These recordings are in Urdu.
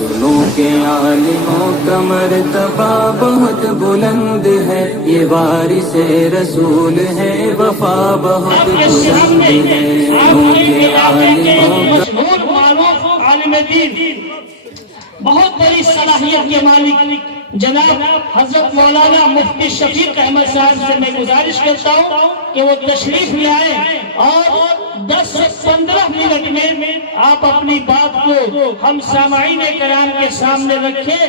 سنو کہ عالموں کا مرتبہ بہت بلند ہے، یہ وارث رسول ہے، وفا بہت بلند ہے۔ سنو کہ عالموں کا مشہور معروف عالم دین، بہت بڑی صلاحیت کے مالک جناب حضرت مولانا مفتی شفیق احمد صاحب سے میں گزارش کرتا ہوں کہ وہ تشریف لائیں اور 10 سے 15 منٹ میں آپ اپنی بات کو ہم سامعین کرام کے سامنے رکھیں۔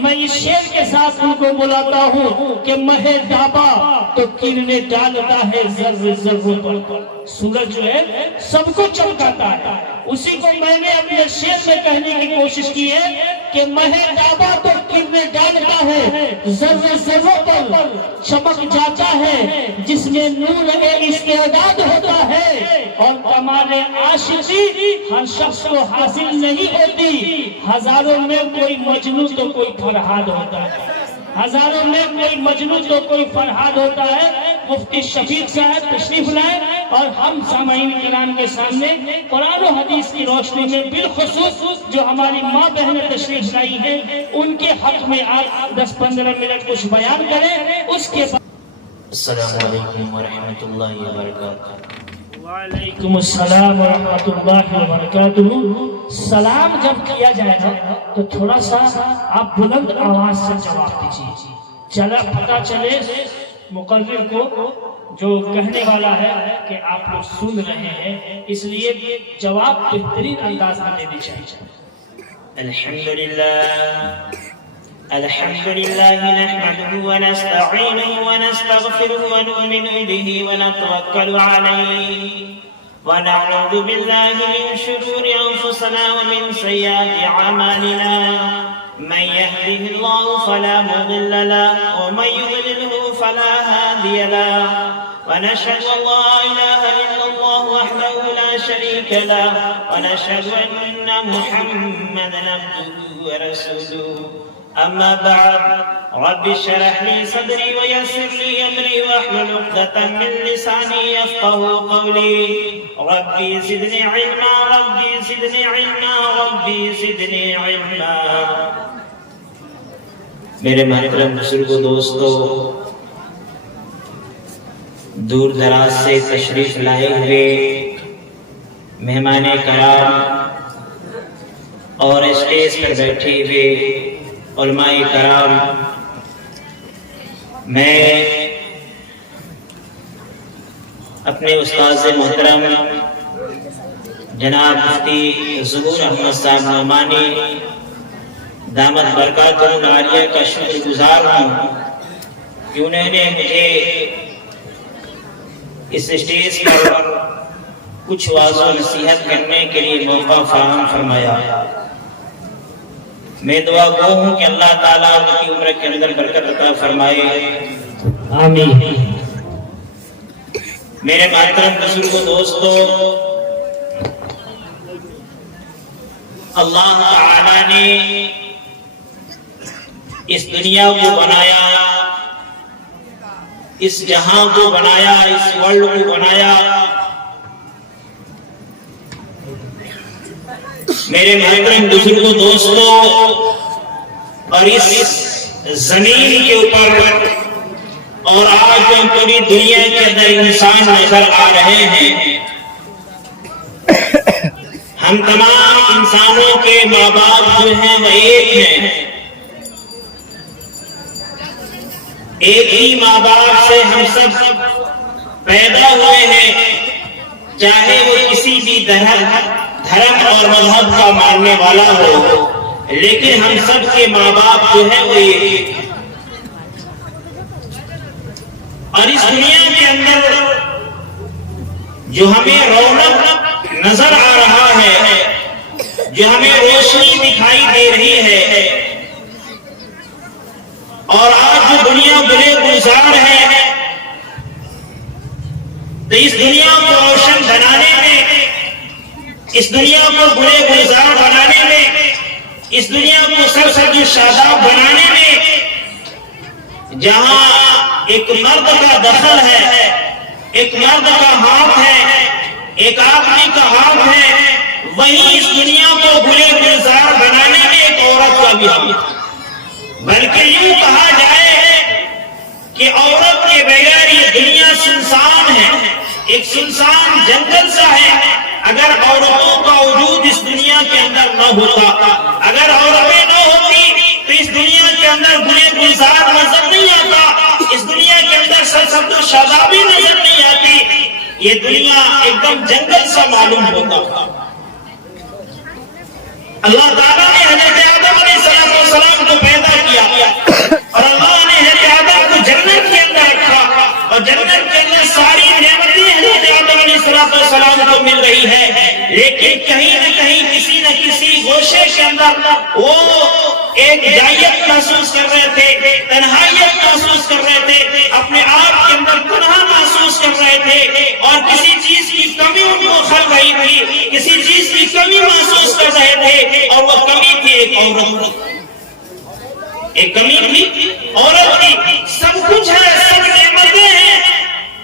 میں اس شعر کے ساتھ ان کو بلاتا ہوں کہ مہ تابا تو کرنے ڈالتا ہے ذرے ذرے پر، سورج جو ہے سب کو چمکاتا ہے، اسی کو میں نے اپنے شعر میں کہنے کی کوشش کی ہے کہ مہ تابا تو کرنے ڈالتا ہے ذرے ذرے پر، چمک جاتا ہے جس میں نور استعداد ہوتا ہے، اور کمال عاشقی ہر شخص کو حاصل نہیں ہوتی، ہزاروں میں کوئی مجنون تو کوئی فرہاد ہوتا ہے، ہزاروں میں کوئی مجنون تو کوئی فرہاد ہوتا ہے۔ مفتی شفیق صاحب تشریف لائیں اور ہم سامعین کرام کے سامنے قرآن و حدیث کی روشنی میں بالخصوص جو ہماری ماں بہنیں تشریف لائی ہیں ان کے حق میں آپ 10-15 منٹ کچھ بیان کریں۔ اس کے بعد السلام علیکم ورحمۃ اللہ وبرکاتہ۔ وعلیکم السلام ورحمۃ اللہ وبرکاتہ۔ سلام جب کیا جائے گا تو تھوڑا سا آپ بلند آواز سے جواب دیجیے، چلا پتہ چلے مقرر کو جو کہنے والا ہے کہ آپ لوگ سن رہے ہیں، اس لیے جواب بہترین انداز میں دینا چاہیے۔ الحمد لله نحمده ونستعينه ونستغفره ونؤمن به ونتوكل عليه ونعوذ بالله من شرور أنفسنا ومن سيئات أعمالنا، من يهده الله فلا مضل له ومن يضلله فلا هادي له، ونشهد أن لا إله إلا الله وحده لا شريك له، ونشهد أن محمدا عبده ورسوله، أما بعد رب اشرح لي صدري ويسر لي أمري واحلل عقدة من لساني يفقهوا قولي، ربي زدني علما ربي زدني علما ربي زدني علما۔ میرے محترم بزرگوں، دوستو، دور دراز سے تشریف لائے ہوئے مہمان کرام اور اسٹیج پر بیٹھے ہوئے علماء کرام، میں اپنے استاذ محترم جناب مفتی ظہور احمد صاحب نعمانی دامت برکاتہم العالیہ کا شکر گزار ہوں کہ انہوں نے مجھے اس اسٹیج پر کچھ واعظ و نصیحت کرنے کے لیے موقع فراہم فرمایا۔ میں دعا گو ہوں کہ اللہ تعالیٰ ان کی عمر کے اندر برکت عطا فرمائے، آمین۔ میرے محترم بزرگوں، دوستو، اللہ تعالیٰ نے اس دنیا کو بنایا، اس جہاں کو بنایا، اس ورلڈ کو بنایا، میرے محترم بزرگوں، دوستو، اور اس زمین کے اوپر اور آج پوری دنیا کے اندر انسان نظر آ رہے ہیں۔ ہم تمام انسانوں کے ماں باپ جو ہیں وہ ایک ہیں، ایک ہی ماں باپ سے ہم سب پیدا ہوئے ہیں، چاہے وہ کسی بھی دھرم اور مذہب کا ماننے والا ہو، لیکن ہم سب کے ماں باپ جو ہے وہ ایک ہیں۔ اور اس دنیا کے اندر جو ہمیں رونق نظر آ رہا ہے، جو ہمیں روشنی دکھائی دے رہی ہے، اور آج جو دنیا گلے گلزار ہے، تو اس دنیا کو روشن بنانے میں، اس دنیا کو گلے گلزار بنانے میں، اس دنیا کو سرسبز و شاداب بنانے میں جہاں ایک مرد کا دخل ہے، ایک مرد کا ہاتھ ہے، ایک آدمی کا ہاتھ ہے، وہیں اس دنیا کو گلے گلزار بنانے میں ایک عورت ایک سنسان جنگل سا ہے. اگر عورتوں کا وجود اس دنیا کے اندر نہ ہوتا، اگر عورتیں نہ ہوتی تو اس دنیا کے اندر گلے گلزار نظر نہیں آتا، اس دنیا کے اندر سرسبز و شادابی نظر نہیں آتی، یہ دنیا ایک دم جنگل سا معلوم ہوتا. اللہ تعالیٰ نے حضرت آدم علیہ السلام کو پیدا کیا اور اللہ نے حضرت آدم کو جنت کے اندر رکھا اور جنت کے اندر ساری نعمتیں حضرت آدم علیہ السلام کو مل رہی ہے، لیکن کہیں نہ کہیں کسی نہ کسی گوشے کے اندر وہ ایک جائیت محسوس کر رہے تھے، تنہائیت محسوس کر رہے تھے، اپنے آپ کے اندر تنہا محسوس کر رہے تھے اور کسی چیز کی کمی ان کو خل رہی تھی، کسی چیز کی کمی محسوس کر رہے تھے اور وہ کمی تھی ایک عورت. ایک کمی تھی عورت کی. سب کچھ ہے، سب نعمتیں ہیں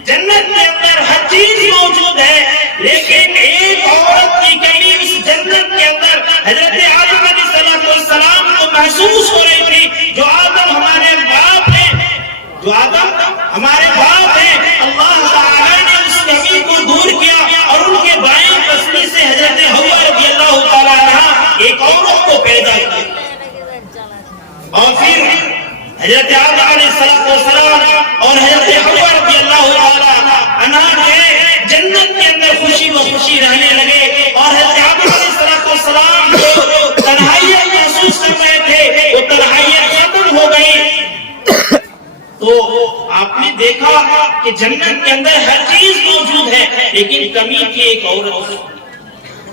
جنت کے اندر، ہر چیز موجود ہے، لیکن ایک عورت کی کمی اس جنت کے اندر حضرت آدم علیہ السلام کو محسوس ہو رہی تھی. جو آدم ہمارے باپ ہیں، جو آدم ہمارے باپ ہیں، اللہ تعالیٰ نے اس کمی کو دور کیا اور ان کے بائیں پسلی سے حضرت حوا رضی اللہ تعالیٰ عنہا ایک عورت کو پیدا کیا. اور پھر حضرت آدم علیہ السلام اور حضرت حوا رضی اللہ تعالیٰ عنہا کے جنت کے اندر خوشی و خوشی رہنے لگے اور حضرت آدم علیہ السلام جو تنہائیت محسوس کر رہے تھے وہ تنہائیت ختم ہو گئی. تو آپ نے دیکھا کہ جنت کے اندر ہر چیز موجود ہے، لیکن کمی کی ایک عورت.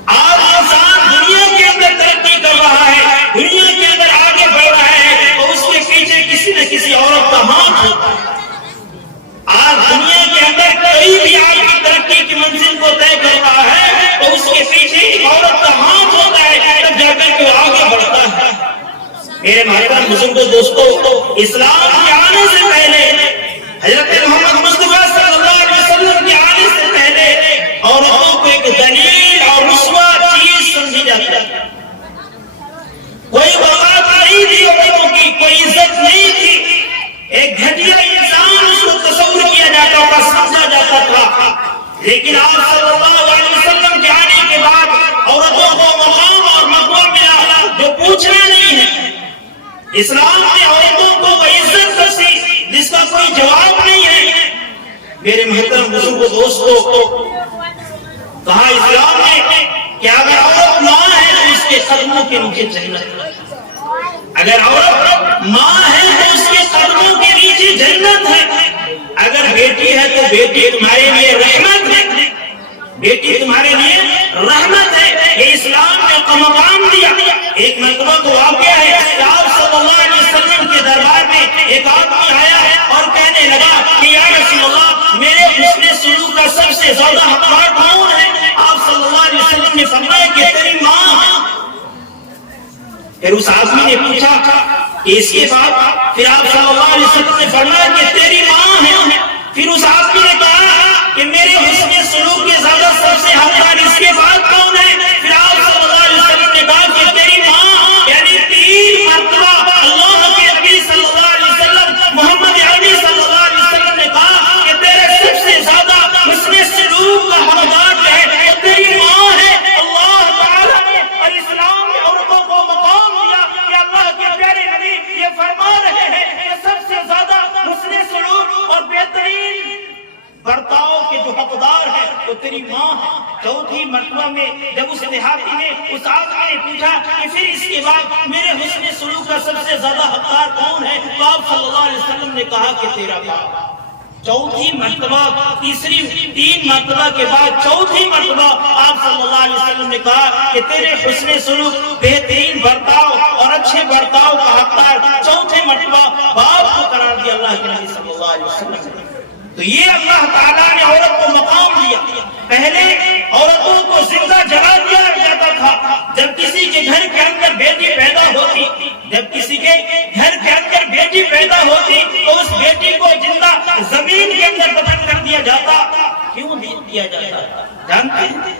آج انسان دنیا کے اندر ترقی کر رہا ہے، دنیا کے اندر آگے بڑھ رہا ہے، تو اس کے پیچھے کسی نہ کسی عورت کا ہاتھ ہوتا ہے. آج دنیا کے اندر کوئی بھی آدمی ترقی کی منزل کو طے کر رہا ہے تو اس کے پیچھے ایک عورت کا ہاتھ ہوتا ہے، تب جا کر کے آگے بڑھتا ہے. میرے محترم بزرگوں دوستو، اسلام کے آنے سے پہلے، حضرت محمد مصطفیٰ صلی اللہ علیہ وسلم کے آنے سے پہلے عورتوں کو ایک ذلیل اور رسوا چیز سمجھی جاتی ہے. کوئی وقار نہیں تھی عورتوں کی، کوئی عزت نہیں تھی، ایک گھٹیا انسان اس کو تصور کیا جاتا تھا، سمجھا جاتا تھا. لیکن آپ صلی اللہ علیہ وسلم کے آنے کے بعد عورتوں کو مقام اور مقام ملا جو پوچھنا نہیں ہے. اسلام نے عورتوں کو وہ عزت بخشی جس کا کوئی جواب نہیں ہے. میرے محترم بزرگوں دوستو، کہا اسلام نے کہ اگر عورت ماں ہے تو اس کے قدموں کے نیچے جنت، اگر عورت ماں ہے تو اس کے قدموں کے نیچے جنت ہے. اگر بیٹی ہے تو بیٹی تمہارے لیے رحمت ہے، بیٹی تمہارے لیے رحمت ہے. یہ اسلام نے مقام دیا. ایک مرتبہ کو واقعہ ہے کہ آپ صلی اللہ علیہ وسلم کے دربار میں ایک آدمی آیا اور کہنے لگا کہ یا رسول اللہ، میرے حسن سلوک کا سب سے زیادہ حقدار کون ہے؟ آپ صلی اللہ علیہ وسلم نے فرمایا کہ تیری ماں ہے. پھر اس آدمی نے پوچھا کہ اس کے بعد؟ پھر آپ صلی اللہ علیہ وسلم نے فرمایا کہ تیری ماں ہے. پھر اس آدمی نے کہا کہ میرے حسن سلوک کے زیادہ سب سے حقدار اس کے بعد کون ہے؟ پھر آپ صلی اللہ علیہ وسلم نے کہا کہ تیری ماں. یعنی 3 مرتبہ اللہ کے نبی صلی اللہ علیہ وسلم، محمد عربی صلی اللہ علیہ وسلم نے کہا کہ تیرے سب سے زیادہ حسن سلوک کا حقدار ہے وہ تیری ماں ہے. اللہ تعالیٰ نے اور اسلام نے عورتوں کو مقام دیا کہ اللہ کے پیارے نبی یہ فرما رہے ہیں کہ سب سے زیادہ حسن سلوک اور بہترین برتاؤ کے جو حقدار ہے وہ تیری ماں ہے. 4تھی مرتبہ میں جب اس دیہاتی نے اس آدمی نے پوچھا کہ پھر اس کے بعد میرے حسن سلوک کا سب سے زیادہ حقدار کون ہے؟ تو آپ صلی اللہ علیہ وسلم نے کہا کہ تیرا باپ. 4تھی مرتبہ، 3 مرتبہ کے بعد 4تھی مرتبہ آپ صلی اللہ علیہ وسلم نے کہا کہ تیرے حسن سلوک، بہترین برتاؤ اور اچھے برتاؤ کا حقدار 4تھے مرتبہ باپ کو قرار دیا اللہ کے نبی صلی اللہ علیہ وسلم. تو یہ اللہ تعالیٰ نے عورت کو مقام دیا. پہلے عورتوں کو زندہ جلا دیا جاتا تھا. جب کسی کے گھر کے اندر بیٹی پیدا ہوتی، جب کسی کے گھر کے اندر بیٹی پیدا ہوتی تو اس بیٹی کو زندہ زمین کے اندر دفن کر دیا جاتا. کیوں دیا جاتا؟ جانتے ہیں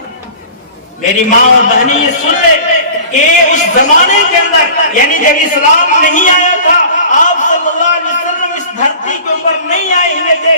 میری ماں اور بہنیں یہ سن لے کہ اس زمانے کے اندر، یعنی جب اسلام نہیں آیا تھا، آپ صلی اللہ علیہ وسلم اس دھرتی کے اوپر نہیں آئے ہوئے تھے،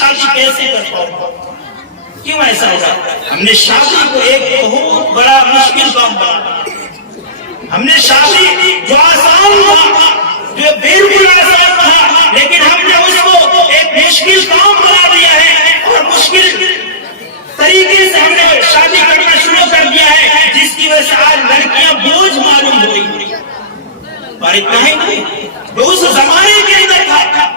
شادی کیسے کر پاؤں؟ کیوں ایسا ہوگا؟ ہم نے شادی کو ایک بہت بڑا مشکل کام بنا. ہم نے شادی جو آسان تھا، جو بالکل آسان تھا، لیکن ہم نے اس کو ایک مشکل کام بنا دیا ہے، اور مشکل طریقے سے ہم نے شادی کرنا شروع کر دیا ہے، جس کی وجہ سے آج لڑکیاں بوجھ معلوم ہو رہی ہیں. اور اتنا ہی نہیں، جو اس زمانے کے اندر تھا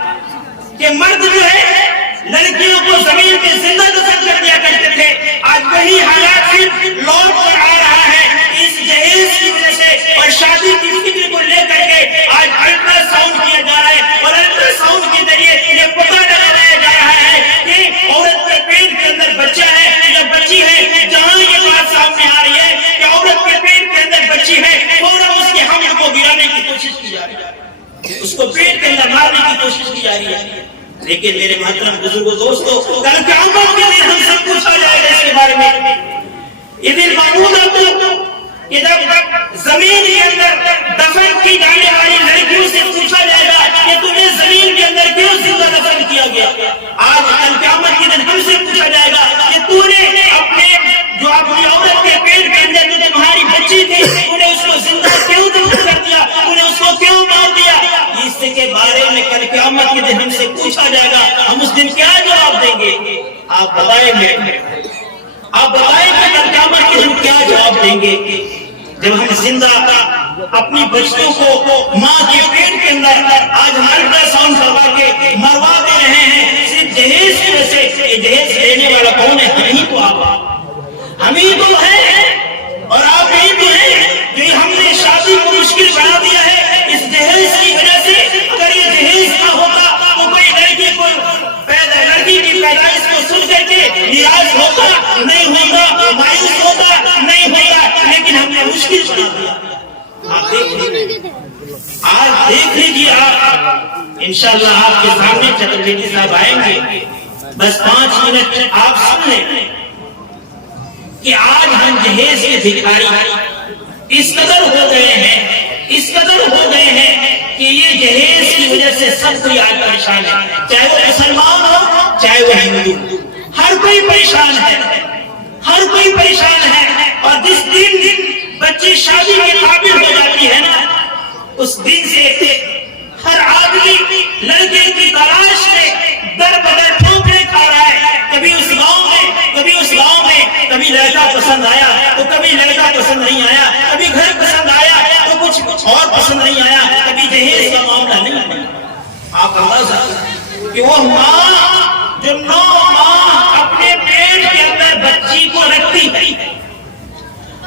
کہ مرد جو ہے لڑکیوں کو زمین پہ زندہ دفن کر دیا کرتے تھے، آج وہی حالات پھر لوٹ کر آ رہا ہے. اس جہیز کی وجہ سے اور شادی کی فکر کو لے کر کے آج الٹرا ساؤنڈ کیا جا رہا ہے، اور الٹرا ساؤنڈ کے ذریعے یہ پتہ لگایا جا رہا ہے کہ عورت کے پیٹ کے اندر بچہ ہے یا بچی ہے. جہاں یہ بات سامنے آ رہی ہے کہ عورت کے پیٹ کے اندر بچی ہے، فوراً اس کے حمل کو گرانے کی کوشش کی جا رہی ہے، اس کو پیٹ کے اندر مارنے کی کوشش کی جا رہی ہے. لیکن میرے محترم بزرگوں دوستوں، کل قیامت کے دن ہم سے پوچھا جائے گا اس کے بارے میں. یہ دن معلوم ہے کہ جب زمین کے اندر دفن کی جانے والی لڑکیوں سے پوچھا جائے گا کہ تمہیں زمین کے اندر کیوں زندہ دفن کیا گیا. آج کل قیامت کے دن ہم سے پوچھا جائے گا کہ تو نے اپنی عورت کے پیٹ کے اندر جو تمہاری بچی تھی، انہیں اس کو زندہ کیوں دفن کر دیا، انہیں اس کو کیوں مار دیا. اس کے بارے میں کل قیامت کے دن ہم سے پوچھا جائے گا. ہم اس دن کیا جواب دیں گے؟ آپ بتائیں گے، آپ بتائیں گے کل قیامت کے دن کیا جواب دیں گے؟ جب ہم زندہ اپنی بچیوں کو ماں کے پیٹ کے اندر آج الٹرا ساؤنڈ کروا کے مروا دے رہے ہیں صرف جہیز کی وجہ سے. یہ جہیز لینے والا کون ہے؟ ہم ہی تو ہے، اور آپ ہی تو ہیں جو ہم نے شادی کو مشکل بنا دیا ہے اس جہیز کی وجہ سے. اگر یہ جہیز نہ ہوتا تو کوئی لڑکی کی پیدائش کو سن کر کے نراش ہوتا نہیں ہوتا، مایوس ہوتا نہیں ہوتا، لیکن ہم نے مشکل بنا دیا. آپ دیکھ لیجیے، آج دیکھ لیجیے، آپ انشاءاللہ آپ کے سامنے چتربیٹی صاحب آئیں گے. بس 5 منٹ آپ سن لیں کہ آج ہم جہیز کے بھکاری اس قدر ہو گئے ہیں کہ یہ جہیز کی وجہ سے سب کوئی آج پریشان ہے. چاہے وہ مسلمان ہو، چاہے وہ ہندو، ہر کوئی پریشان ہے. اور جس دن بچی شادی کے قابل ہو جاتی ہے نا، اس دن سے ہر آدمی لڑکے کی تلاش میں در بدر ٹھوکریں کھا رہا ہے. کبھی اس گاؤں میں، کبھی لڑکا پسند آیا تو کبھی لڑکا پسند نہیں آیا، کبھی گھر پسند آیا تو کچھ اور پسند نہیں آیا، کبھی جہیز کا معاملہ نہیں آیا. آپ اندازہ کہ وہ ماں جو 9 ماہ اپنے پیٹ کے اندر بچی کو رکھتی ہے،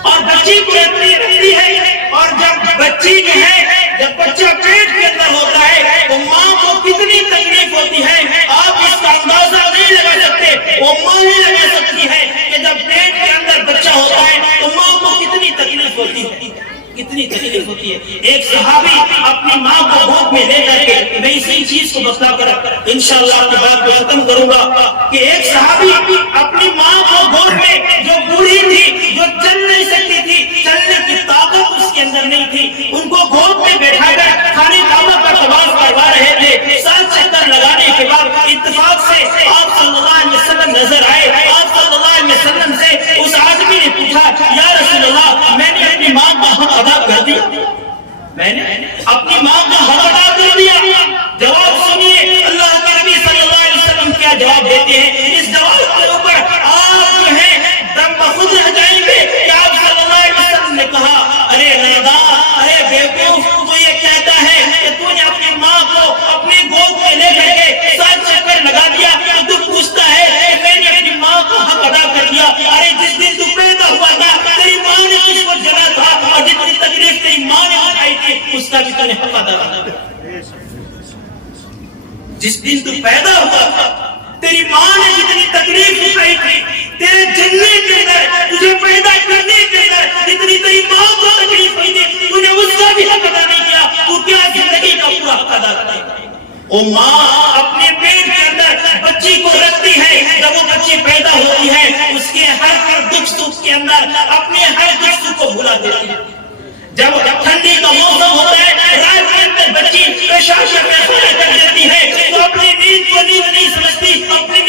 اور بچی کو رکھتی ہے، اور جب بچی جو ہے، جب بچہ پیٹ کے اندر ہوتا ہے تو ماں کو کتنی تکلیف ہوتی ہے آپ اس کا اندازہ نہیں لگا سکتے. وہ ماں ہی لگا سکتی ہے کہ جب پیٹ کے اندر بچہ ہوتا ہے تو ماں کو کتنی تکلیف ہوتی ہے. ایک صحابی اپنی ماں کو گود میں لے کر کے، میں اسی چیز کو بتا کر انشاءاللہ آپ کی بات کو ختم کروں گا کہ ایک صحابی اپنی ماں کو گود میں، جو بوڑھی تھی، جو چل نہیں سکتی تھی، چلنے کی طاقت اس کے اندر نہیں تھی، ان کو گود میں بیٹھا کر خانہ کعبہ کا طواف کروا رہے تھے. 7 چکر لگانے کے بعد اتفاق سے آپ صلی اللہ علیہ وسلم نظر آئے. آپ صلی اللہ علیہ وسلم سے اس آدمی نے پوچھا، یا رسول اللہ، میں نے اپنی ماں کا حق ادا کر دیا، جواب سنیے اللہ کے نبی صلی اللہ علیہ وسلم کیا جواب دیتے ہیں. اس جواب کے اوپر آپ جو ہے دم بخود رہ جائیں گے کہ آپ صلی اللہ علیہ وسلم نے کہا، ارے نادان، ارے بیوقوف، تو یہ کہتا ہے کہ تو نے اپنی ماں کو اپنی گود میں لے کر کے 7 چکر لگا دیا، تو تو پوچھتا ہے کہ میں نے اپنی ماں کو حق ادا کر دیا. ارے جس دن تو پیدا ہوا تھا تیری ماں نے اس کو جلا تھا، اور جتنی تکلیف تیری ماں نے اٹھائی تھی اس کا بھی تو نے حق ادا کر دیا. جس دن تو پیدا ہوا تھا تیری ماں نے جتنی تکلیف اٹھائی تھی، تیرے جننے کے اندر، تجھے پیدا کرنے کے اندر جتنی تیری ماں کو تکلیف ہوئی تھی، تو نے اس کا بھی حق ادا نہیں کیا. تو کیا زندگی کا پورا حق ادا کرے گا؟ وہ ماں اپنے پیٹ کے اندر بچی کو رکھتی ہے، جب وہ بچی پیدا ہوتی ہے اس کے ہر دکھ سکھ کے اندر اپنے ہر دکھ سکھ کو بھلا دیتی ہے. جب ٹھنڈی کا موسم ہوتا ہے، رات کے اندر بچی پیشاب کر دیتی ہے تو اپنی نیند کو نیند نہیں سمجھتی، اپنی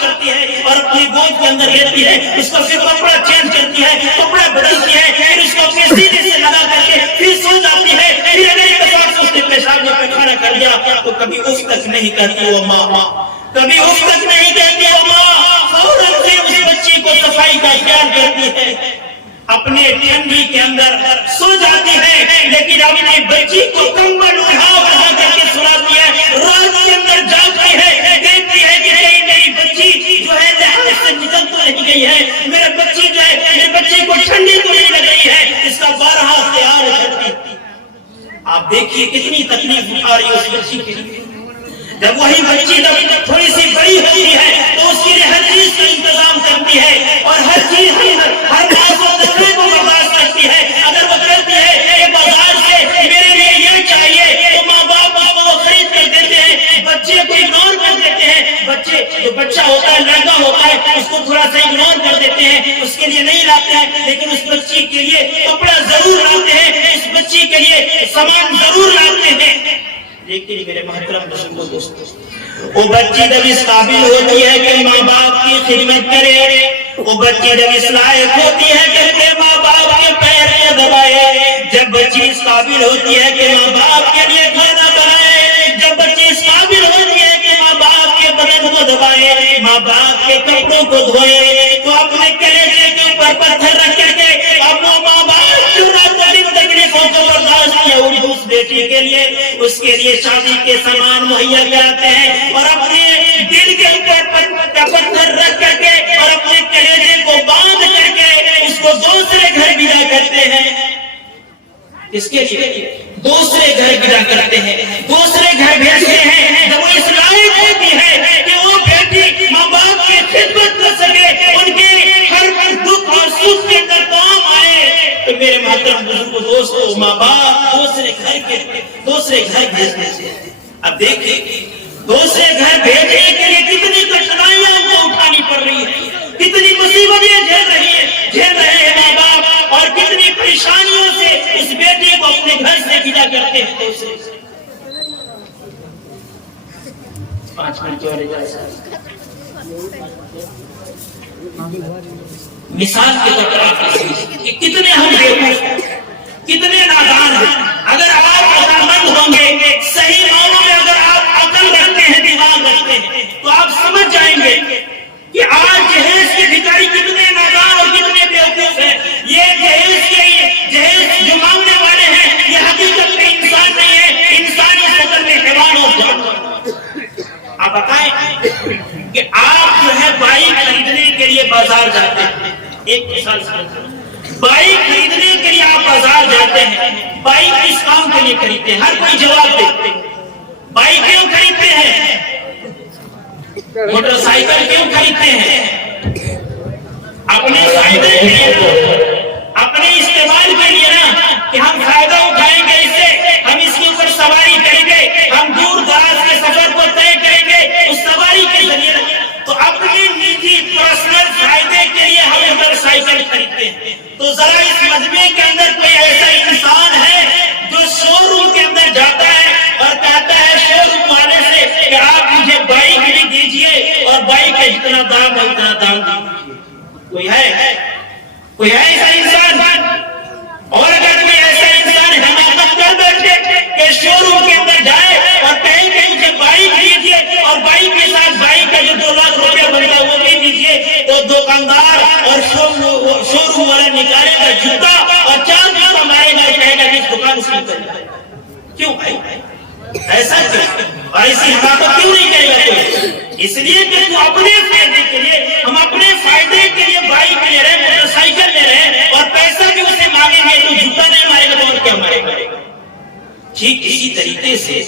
کرتی ہے اور اپنی گود کے اندر لیتی ہے، اس کو پھر کپڑا چینج کرتی ہے، کپڑا بدلتی ہے، پھر اس کو اپنے سینے سے لگا کر کے پھر سو جاتی ہے، پھر اگر اس نے پیشاب یا پیخانہ کر دیا تو کبھی اف تک نہیں کہتی وہ ماں، کبھی اف تک نہیں کہتی وہ ماں، فوراً سے اس بچی کو صفائی کا خیال کرتی ہے، اپنے ٹھنڈی کے اندر سو جاتی ہے، لیکن اپنی بچی کو کمبل اڑا کر کے سلاتی ہے، رات کے اندر جاگتی ہے، دیکھتی ہے کہ کہیں میری بچی جو ہے لحاظ سے نکل تو نہیں گئی ہے، میرے بچی جو ہے میرے بچی کو ٹھنڈی تو نہیں لگ رہی ہے، اس کا بارہا خیال کرتی۔ آپ دیکھیے کتنی تکلیف اٹھا رہی ہے اس بچی کے لیے۔ جب وہی بچی جب تھوڑی سی بڑی ہوتی ہے تو اس کے لیے ہر چیز کا انتظام کرتی ہے اور ہر چیز ہر بات کو کرنے کو برداشت کرتی ہے۔ اگر وہ کہتی ہے کہ بازار سے میرے لیے یہ چاہیے تو ماں باپ اس کو وہ خرید کر دیتے ہیں، بچے کو اگنور کر دیتے ہیں، جو بچہ ہوتا ہے لڑکا ہوتا ہے اس کو تھوڑا سا اگنور کر دیتے ہیں، اس کے لیے نہیں لاتے ہیں، لیکن اس بچی کے لیے کپڑا ضرور لاتے ہیں، اس بچی کے لیے سامان ضرور لاتے ہیں۔ لیکن میرے محترم بزرگوں دوستوں، وہ بچی جب اس قابل ہوتی ہے کہ ماں باپ کی خدمت کرے، وہ بچی جب اس لائق ہوتی ہے کہ ماں باپ کے پیر کو دبائے، جب بچی اس قابل ہوتی ہے کہ ماں باپ کے لیے کھانا بنائے، جب بچی اس قابل ہوتی ہے کہ ماں باپ کے بدن کو دبائے، ماں باپ کے کپڑوں کو دھوئے، تو اپنے کلیجے کے اوپر پتھر رکھ کر کے اپنا ماں باپ تکلیفوں کو برداشت کیا اس بیٹی کے لیے، اس کے لیے شادی کے سامان مہیا کراتے ہیں اور اپنے دل کے اوپر پتھر رکھ کر کے اور اپنے کلیجے کو باندھ کر کے اس کو دوسرے گھر بھیجا کرتے ہیں۔ اس کے لیے دوسرے گھر بھیجا کرتے ہیں، دوسرے گھر بھیجتے ہیں جب وہ اس لائق ہوتی ہے کہ وہ بیٹی ماں باپ کی خدمت کر سکے، ان کے ہر دکھ اور سکھ کے اندر کام آئے۔ تو میرے محترم بزرگوں دوستوں، ماں باپ دوسرے گھر بھیجتے ہیں۔ اب دیکھیں دوسرے گھر بھیجنے کے لیے کتنی کٹھنائیاں ان کو اٹھانی پڑ رہی ہیں، کتنی مصیبتیں جھیل رہے ہیں ماں باپ، اور کتنی پریشانیوں سے اس بیٹی کو اپنے گھر سے بھیجا کرتے ہیں۔ 5 منٹ کی اور اجازت۔ مثال کے طور پر کہ کتنے ہم بیوقوف، کتنے نادان ہیں۔ اگر آپ عقل مند ہوں گے، صحیح معنوں میں اگر آپ عقل رکھتے ہیں، دماغ رکھتے ہیں، تو آپ سمجھ جائیں گے کہ آج جہیز کے بھکاری کتنے نادان اور کتنے بیوقوف ہیں۔ یہ جہیز جو مانگنے والے ہیں یہ حقیقت میں انسان نہیں ہے، انسانی شکل میں حیوان ہو جاتا۔ آپ بتائیں کہ آپ جو ہے بائک خریدنے کے لیے بازار جاتے ہیں، ایک مثال سمجھیں، بائک خریدنے کے لیے آپ بازار جاتے ہیں، بائک کس کام کے لیے خریدتے ہیں؟ ہر کوئی جواب دیتے ہیں۔ بائک کیوں خریدتے ہیں؟ موٹر سائیکل کیوں خریدتے ہیں؟ اپنے فائدے کے لیے، اپنے استعمال کے لیے نا، کہ ہم فائدہ اٹھائیں گے اس سے، ہم اس کے اوپر سواری کریں گے، ہم دور دراز کے سفر کو طے کریں گے اس سواری کے ذریعے، تو اپنے نجی پرسنل فائدے کے لیے ہم موٹر سائیکل خریدتے ہیں۔ تو ذرا اس مجمع کے اندر کوئی ایسا انسان ہے جو شو روم کے اندر جاتا ہے اور کہتا ہے شو روم والے سے کہ آپ مجھے بائک بھی دیجئے اور بائک کا جتنا دام ہے اتنا دام دیجئے؟ کوئی ہے ایسا انسان؟ اور اگر کوئی ایسا انسان حماقت کر بیٹھے کہ شو روم کے اندر جائے اور کہیں کہ مجھے بائک دیجئے اور بائک کے ساتھ بائک کا جو 2 لاکھ روپیہ بنتا ہے وہ بھی دیجئے، تو دکاندار اور شو روم والا نکالے گا جوتا اور 4 جوتا مارے گا اور کہے گا کہ اس دکان سے نکل جائے۔ کیوں بھائی ایسا کیوں؟ اور ایسی حماقت کیوں نہیں کرے گا کوئی؟ اس لیے کہ تو اپنے فائدے کے لیے، ہم اپنے فائدے کے لیے بائک لے رہے ہیں، موٹر سائیکل لے رہے ہیں، اور پیسہ بھی اسے مانگیں گے تو جوتا نہیں مارے گا تو اور کیا مارے گا؟ ٹھیک اسی طریقے سے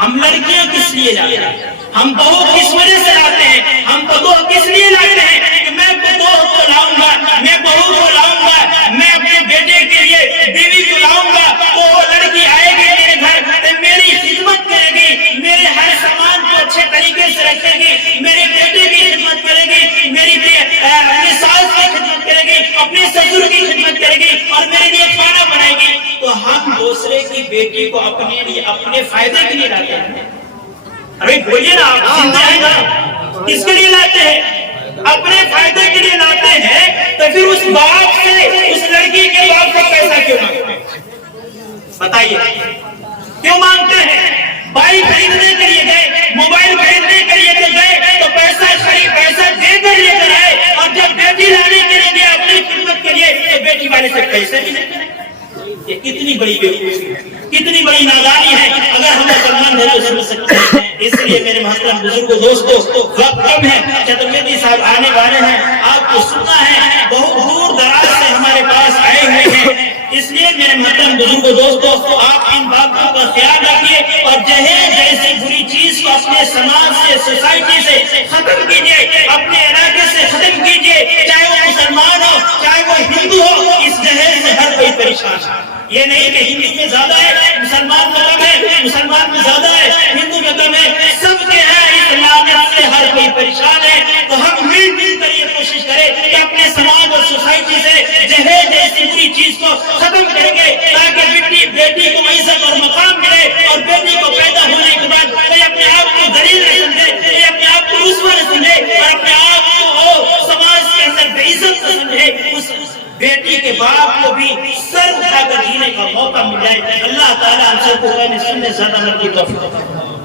ہم لڑکیاں کس لیے لاتے ہیں؟ ہم بہو کس وجہ سے لاتے ہیں؟ ہم بہو کس لیے لاتے ہیں کہ میں بہو کو لاؤں گا، میں بہو کو لاؤں گا، میں اپنے بیٹے کے لیے بیوی کو لاؤں گا، تو وہ لڑکی آئے گی میرے گھر، میری خدمت کرے گی، میرے ہر سامان کو اچھے طریقے سے رکھے گی، میرے بیٹے کی خدمت کرے گی، میری اپنی ساس کی خدمت کرے گی، اپنے سسر کی خدمت کرے گی اور میرے لیے کھانا بنائے گی۔ تو ہم دوسرے کی بیٹی کو اپنے لیے، اپنے فائدے کے لیے لاتے ہیں۔ ارے بولیے نا، آپ زندہ ہیں نا؟ کس کے لیے لاتے ہیں؟ اپنے فائدے کے لیے لاتے ہیں، تو پھر اس باپ سے، اس لڑکی کے باپ کو پیسہ کیوں مانگتے ہیں؟ بتائیے کیوں مانگتے ہیں؟ بائک خریدنے کے لیے گئے، موبائل خریدنے کے لیے گئے تو پیسہ دے کر لے کر آئے، اور جب بیٹی لانے کے لیے گئے اپنی خدمت کے لیے تو بیٹی والے سے پیسے بھی نہیں کرے۔ یہ کتنی بڑی بیوقوفی ہے، کتنی بڑی نادانی ہے، اگر ہم مسلمان ہیں تو سمجھ سکتے ہیں۔ اس لیے میرے محترم بزرگوں، دوستو، وقت کم ہے، چترویدی صاحب آنے والے ہیں، آپ کو سننا ہے، بہت دور دراز سے ہمارے پاس آئے ہوئے ہیں۔ اس لیے میرے محترم بزرگوں، دوستو، آپ ان باتوں کا خیال رکھیے اور جہیز جیسی بری چیز کو اپنے سماج سے، سوسائٹی سے ختم کیجیے، اپنے علاقے سے ختم کیجیے، چاہے وہ مسلمان ہو چاہے وہ ہندو ہو، اس جہیز سے ہر کوئی پریشان ہے۔ یہ نہیں کہ ہندو میں زیادہ ہے، مسلمان میں کم ہے، مسلمان میں زیادہ ہے، ہندو میں کم ہے، سب کے ہیں، اس لعنت سے ہر کوئی پریشان ہے۔ تو ہم مل کر یہ کوشش کریں کہ اپنے سماج اور سوسائٹی سے جہیز جیسی بری چیز کو ختم کریں گے، تاکہ بیٹی کو عزت اور مقام ملے، اور بیٹی کو پیدا ہونے کے بعد کوئی اپنے آپ کو ذلیل نہ سمجھے، کوئی اپنے آپ کو رسوا نہ سمجھے، اور اپنے آپ کو سماج کے اندر بے عزت نہ سمجھے۔ اس بیٹی کے باپ کو بھی سر اٹھا کر جینے کا موقع مل جائے۔ اللہ تعالیٰ ہم سب کو سننے زیادہ کی توفیق عطا فرمائے۔